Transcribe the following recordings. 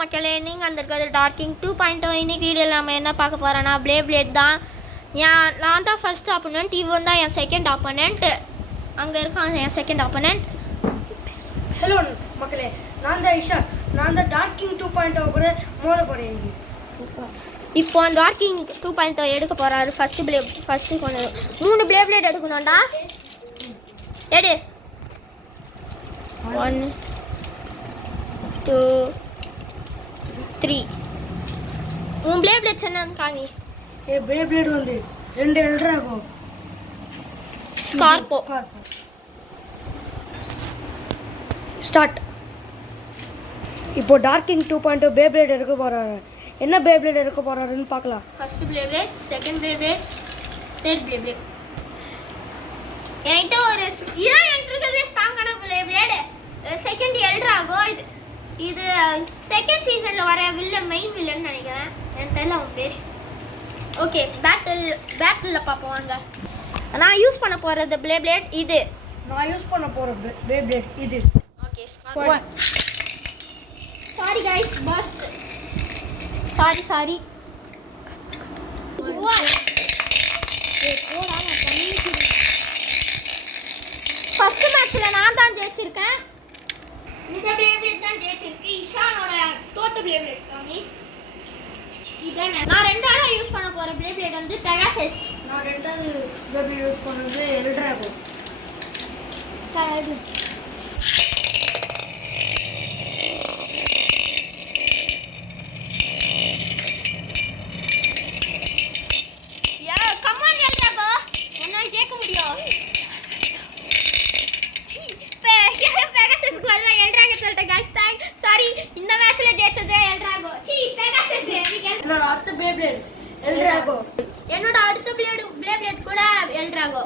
மக்களே, நீங்கள் அந்த டார்க்கிங் 2.0. இன்னைக்கு வீடியோவில் நம்ம என்ன பார்க்க போகிறோன்னா பிளேட் தான். நான் தான் ஃபர்ஸ்ட் ஆப்போனண்ட், இவன் தான் என் செகண்ட் ஆப்போனண்ட். அங்கே இருக்கான் என் செகண்ட் ஆப்போனண்ட். ஹலோ மக்களே, நான் தான் இஷா. நான் தான் டார்க்கிங் 2.0 கூட மோத போகிறேன். இப்போ டார்க்கிங் 2.0 எடுக்க போகிறாரு. ஃபஸ்ட்டு கொஞ்சம் 3 பிளேட் எடுக்கணும்டா. எடு 1 2 3. உன் பிளேட் என்னன்னு காமி. பிளேட் வந்து 2 எல்ட்ராகும். ஸ்கார்போ ஸ்டார்ட். இப்போ டார்க்கிங் 2.0 பிளேட் எடுக்க போகிறாரு. என்ன பிளேட் எடுக்க போகிறாருன்னு பார்க்கலாம். First plate, second plate, third plate. என்கிட்ட ஒரு இதான் என்கிட்ட இருக்கிறதுலே ஸ்ட்ராங்கான பிளேட். செகண்ட் எல்ட்ராகோ. இது செகண்ட் சீசனில் வர மெயின் வில்லன் நினைக்கிறேன். எனக்கு தெரியல அவன் பேர். ஓகே, பேட்டில் பார்ப்போம். வாங்க. நான் யூஸ் பண்ண போகிறது பிளேட் இது. நான் யூஸ் பண்ண போகிற பிளேட் இது. Okay, sorry guys, bus sorry. First மேட்ச்சில் நான் தான் ஜெயிச்சிருக்கேன். இந்த பிளேட் தான் ஜெயிச்சிருக்கு. இஷானோட தோத்த பிளேட் காமி. இதான் நான் ரெண்டாவது யூஸ் பண்ண போகிற பிளேட் வந்து பெகாசஸ். நான் ரெண்டாவது பிளேட் யூஸ் பண்ணுறது எல்ட்ராகோ. இந்த மேட்ச்ல ஜெயிச்சது எல்ட்ராகோ. என்னோட அடுத்த பிளேட் எல்ட்ராகோ. என்னோட அடுத்த பிளேட் கூட எல்ட்ராகோ.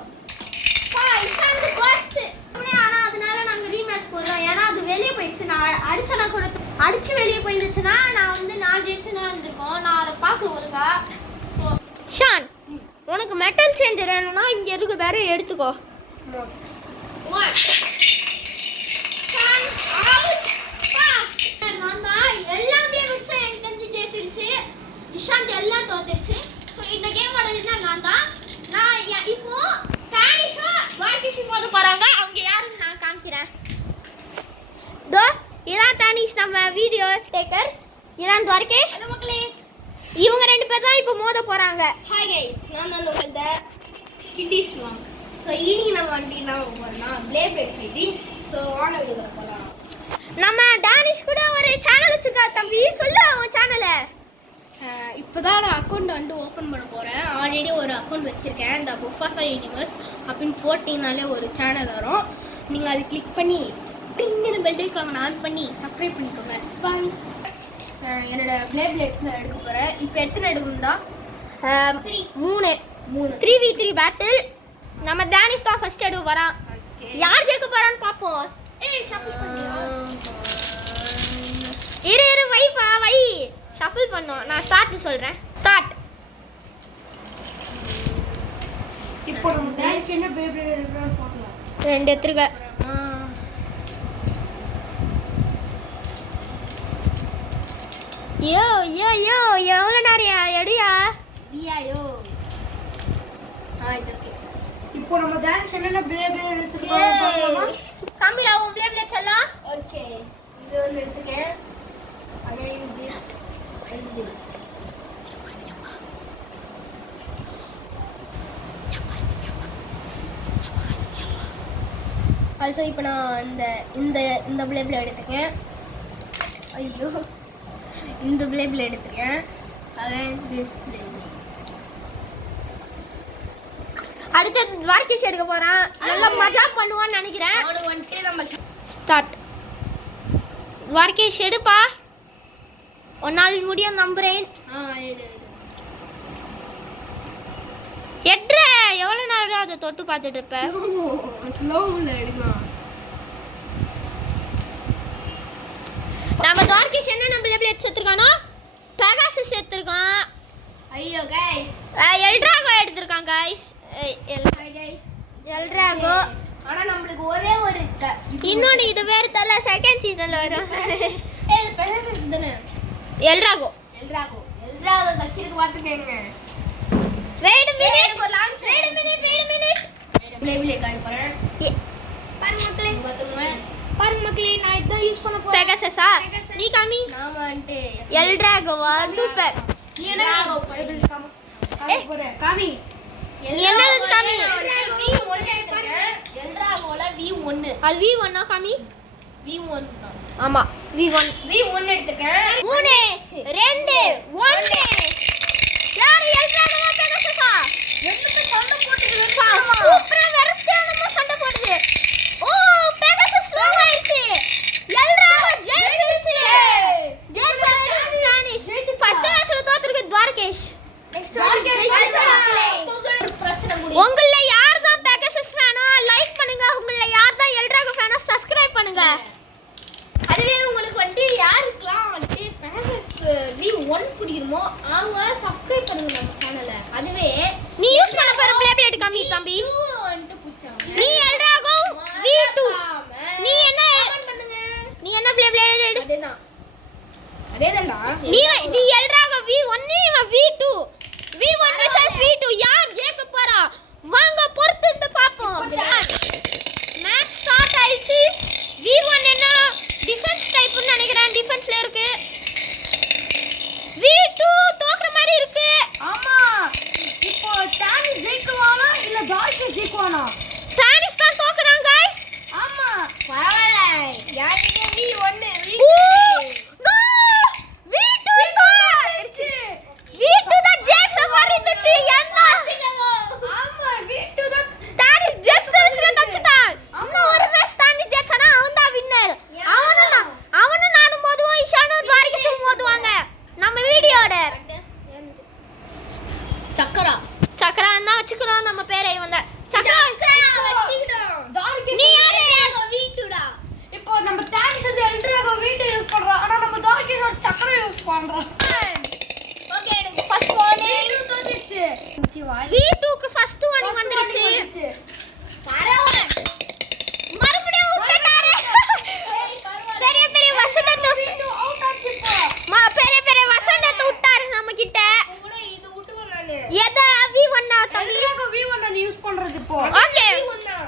ஆனா அதனால நாங்க ரீமேட்ச் போடுறோம். ஏன்னா அது வெளியே போயிடுச்சு. நான் அடிச்சனா கூட அடிச்சு வெளியே போயிருந்துச்சுன்னா நான் ஜெயிச்சுனா இருந்திருக்கோம். நான் அதை பார்க்கல ஒழுங்கா. ஷான், உனக்கு மெட்டல் சேஞ்சர் வேணும்னா இங்க இருக்கு, வேற எடுத்துக்கோ. எல்லாமே வச்சு எனக்கு தெரிஞ்சு ஜெயிச்சிருச்சு. இஷாந்த் எல்லாம் தோத்துருச்சு. ஸோ இந்த கேமோட வின்னர் நான் தான். நான் இப்போ தானிஷா வார்கிஷி மோத போறாங்க. அவங்க யாருன்னு நான் காமிக்கிறேன். இதான் தானிஷ், நம்ம வீடியோ டேக்கர். இதான் துவாரகேஷ். ஹலோ மக்களே, இவங்க 2 பேர் தான் இப்போ மோத போறாங்க. ஹாய் கைஸ், நான் தான் உங்களோட கிட்டிஸ் வாங். ஸோ ஈவினிங் நம்ம போகிறோம்னா பிளேட் ஃபைட்டிங். ஸோ வாங்க வீடியோ போகலாம். நம்ம டானிஷ் கூட ஒரு சேனல் வச்சிருக்கா. தம்பி சொல்லு அவன் சேனலை. இப்போ தான் நான் அக்கௌண்ட் ஓப்பன் பண்ண போகிறேன். ஆல்ரெடி ஒரு அக்கௌண்ட் வச்சுருக்கேன். இந்த புஃபாசா யூனிவர்ஸ் அப்படின்னு போட்டிங்கனாலே ஒரு சேனல் வரும். நீங்கள் அதை கிளிக் பண்ணி டிங்குன்னு பெல் ஐக்கான் ஆன் பண்ணி சப்ஸ்கிரைப் பண்ணிக்கோங்க. பாய். என்னோட பிளேட்ஸ் நான் எடுக்க போகிறேன். இப்போ எத்தனை எடுக்கணும்டா? 3 3v3 பேட்டில். நம்ம தானிஷ் தான் ஃபர்ஸ்ட் எடுக்க போறான். யார் ஜெயிக்க போறான்னு பாப்போம். இரு வை ஷஃபிள் பண்ணோம். நான் ஸ்டார்ட் சொல்றேன். ஸ்டார்ட். இப்போ நம்ம டான்ஸ் என்ன பிளேட் எடுக்கறான்னு பார்க்கலாம். 2 எடுத்துருக்க. யோ எவ்வளோ நிறையா எடுயா வியாயோ. ஓகே. இப்போ நம்ம டான்ஸ் என்ன பிளேட் எடுத்துக்கலாம் பார்க்கலாமா? காமிடா உன் பிளேட் எல்லாம். ஓகே, இது ஒன்று எடுத்துக்கேன். Again this and this. Also இப்போ நான் இந்த பிளேபிள் எடுத்துக்கேன். ஐயோ, இந்த பிளேபிள் எடுத்துக்கேன். Again this பிளேபிள். அடுத்து துவாரகேஷ் எடுக்க போறான். நல்லா மஜா பண்ணுவான்னு நினைக்கிறேன். வந்துட்டு நம்ம ஸ்டார்ட். துவாரகேஷ் எடுப்பா. ஒன்னால் முடியும் நம்புறேன். எட்ற எவ்வளோ நேரம் அதை தொட்டு பார்த்துட்டு இருப்ப? ஸ்லோவில் எடுக்கலாம். நம்ம துவாரகேஷ் என்ன பிளேபிள் எடுத்துருக்கானோ பெகாசஸ் எடுத்துருக்கான். ஐயோ கைஸ், எல்ட்ராகோ எடுத்துருக்கான் கைஸ். எல்ட்ராகோ. ஆனா நம்மளுக்கு ஒரே ஒரு இன்னொன்று இது வேறு தரல. செகண்ட் சீசன்ல வரும். இது பெகாசஸ் தானே? எல்ராகோ எல்ராகோ தச்சிருக்கு பாத்துக்கங்க. வெயிட் மினிட் எனக்கு ஒரு லான்ச். வெயிட் மினிட் ப்ளேபிளே காட்ட போறேன். பாருங்க மக்களே பாத்துங்க. நான் இதான் யூஸ் பண்ண போறேன். பெகாசஸா நீ காமி. நாம வந்து எல்ராகோவா சூப்பர். எல்ராகோ படுது காமி. காமி என்னது காமி? V1 எடுத்துக்கேன். எல்ராகோல V1. அது V1 ஆ காமி? V1 தான். ஆமா V1 எடுத்துக்கேன். 3 2 1 யார் எல்ராகோவா பெகாசஸா? ரெண்டுமே சண்டை போட்டுக்குது. சூப்பரா வெரத்தியானமா சண்டை போடுது. ஓ பெகாசஸ் ஸ்லோ ஆயிடுச்சு. எல்ராகோ ஜெயிச்சிருச்சு. ஜெயிச்சானிஷ் ஃபர்ஸ்ட் மேட்ச்ல தோத்துருக்கு துவாரகேஷ். நெக்ஸ்ட் பிரச்சனை முடியும். உங்கள யார் தான் பெகாசஸ் ஃபேனோ லைக் பண்ணுங்க. உங்கள யார் தான் எல்ராகோ ஃபேனோ சப்ஸ்கிரைப் பண்ணுங்க. அதுவே உங்களுக்கு வந்து யாருக்கெல்லாம் வந்து பெகாசஸ் V1 பிடிக்குமோ அவங்க சப்ஸ்கிரைப் பண்ணுங்க நம்ம சேனலை. அதுவே நீ யூஸ் பண்ண போற ப்ளே பிளேட் காமி தம்பி. வந்துட்டு பிடிச்சாங்க. நீ எல்ராகோ V2 நீ என்ன கமெண்ட் பண்ணுங்க. நீ என்ன ப்ளே பிளேட்? அதேதான்டா. நீ எல்ராகோ V1 நீ V2 V1 வெர்சஸ் V2 யார் ஜெயிக்க போறா? வாங்க பொறுத்து இருந்து பாப்போம். மேட்ச் ஸ்டார்ட் ஆயிடுச்சு. V1 என்ன டிஃபென்ஸ் டைப்னு நினைக்கிறேன். டிஃபென்ஸ்ல இருக்கு. V2 தோக்குற மாதிரி இருக்கு. ஆமா இப்போ டானி ஜெயிக்குவானா இல்ல டார்கேஷ் ஜெயிக்குவானா? டானிஸ் தான் தோக்குறாங்க गाइस. ஆமா பரவாயில்லை. யாருக்கு V1 No! V2 தோத்துருச்சு. V2 தான் ஜெயிக்கிற மாதிரி இருந்துச்சு. என்ன? ஆமா வீட்டு தான் டானிஸ் ஜஸ்ட் மிஸ்ல தச்சிட்டான். இன்னும் ஒரு மேட்ச் தாண்டி ஜெயிச்சானா அவன் தான் வின்னர். அவனும் நானும் மோதுவோம். இஷானும் துவாரகேஷும் மோதுவாங்க நம்ம வீடியோட. சக்கரா தான் வச்சுக்கிறோம் நம்ம பேரை வந்த சக்கரா வச்சுக்கிட்டோம். டார்கேஷ் நீ யாரு? V2டா. இப்போ நம்ம டானிஸ் வந்து எல்ட்ராகோ வீட்டு யூஸ் பண்றோம். ஆனா நம்ம டார்கேஷ் ஒரு சக்கரை யூஸ் பண்றோம். ஓகே எனக்கு ஃபர்ஸ்ட் வார்னிங் தோத்துச்சு. V2க்கு ஃபர்ஸ்ட் வார்னிங் வந்துருச்சு. பரவாயில்லை. மறுபடியும் விட்டுட்டாரு. பெரிய பெரிய வசனத்தை அவுட் ஆச்சு இப்போ. பெரிய வசனத்தை விட்டாரு நம்ம கிட்ட. கூட இது விட்டுவோம் நானு. எத V1 ஆ தம்பி? எல்ட்ராகோ V1 நீ யூஸ் பண்றது இப்போ. ஓகே V1 தான்.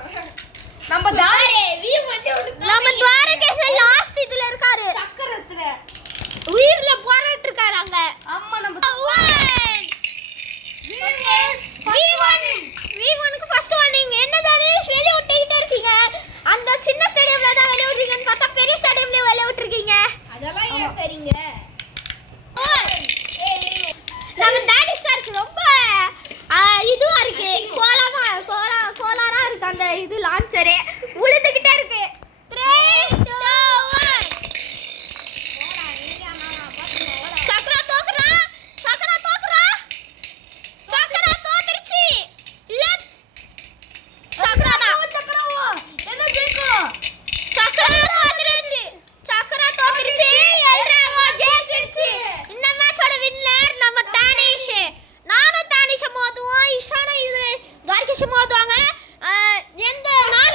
நம்ம பாரு V1 நம்ம துவாரகேஷ் லாஸ்ட் இதுல இருக்காரு. சக்கரத்துல உயிர்ல போராடிட்டு இருக்காரு அங்க. அம்மா நம்ம V1க்கு ஃபர்ஸ்ட் வார்னிங். என்ன தானேஷ் வெளிய விட்டுக்கிட்டே இருக்கீங்க? அந்த சின்ன ஸ்டேடியம்ல தான் வெளிய விட்டுறீங்கன்னு பார்த்தா பெரிய ஸ்டேடியம்ல வெளிய விட்டுருக்கீங்க. அதெல்லாம் ஏன் சரிங்க. நம்ம டாடி சாருக்கு ரொம்ப இதுவா இருக்கு. கோலாரா இருக்கு அந்த இது லான்ச்சரே. உழுதுகிட்டே இருக்கு. 3 2 1 சக்கரா தோக்குறா. சக்கரா தோத்துருச்சு. இல்ல சக்கரா தான். சக்கரவா என்ன ஜெயிக்கும்? சக்கரா தோத்துருச்சு. எல்ராகோ ஜெயிச்சிருச்சு. இந்த மேட்சோட வின்னர் நம்ம தானிஷ். நானும் தானிஷ மோதுவோம். இஷானும் இது துவாரகேஷ் மோதுவாங்க. எந்த நானும்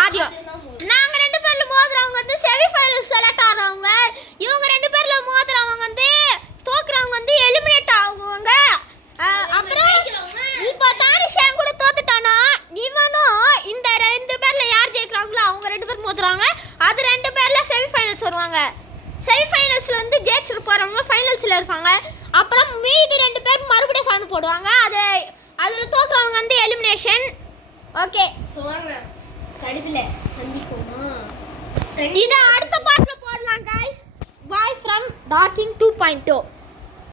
ஆடியோ நாங்க ரெண்டு பேர்ல மோதுறவங்க வந்து செமி ஃபைனல்ஸ் செலக்ட் ஆறவங்க. இவங்க ரெண்டு பேர்ல மோதுறவங்க வந்து தோக்குறவங்க வந்து எலிமினேட் ஆகுவாங்க. அப்புறம் இப்போ தானிஷ் என் கூட தோத்துட்டானா இவனும் இந்த ரெண்டு பேர்ல யார் ஜெயிக்கிறாங்களோ அவங்க ரெண்டு பேர் மோதுறாங்க. அது ரெண்டு பேர்ல செமி ஃபைனல்ஸ் வருவாங்க. செமி ஃபைனல்ஸ்ல வந்து ஜெயிச்சிட்டு போறவங்க ஃபைனல்ஸ்ல இருப்பாங்க. அப்புறம் மீதி ரெண்டு பேர் மறுபடியும் சண்டை போடுவாங்க. அதுல தோக்குறவங்க வந்து எலிமினேஷன். ஓகே சோ வாங்க கடைசில சந்திப்போமா. இத அடுத்த பார்ட்ல போடலாம் गाइस. Bye from Darking 2.0.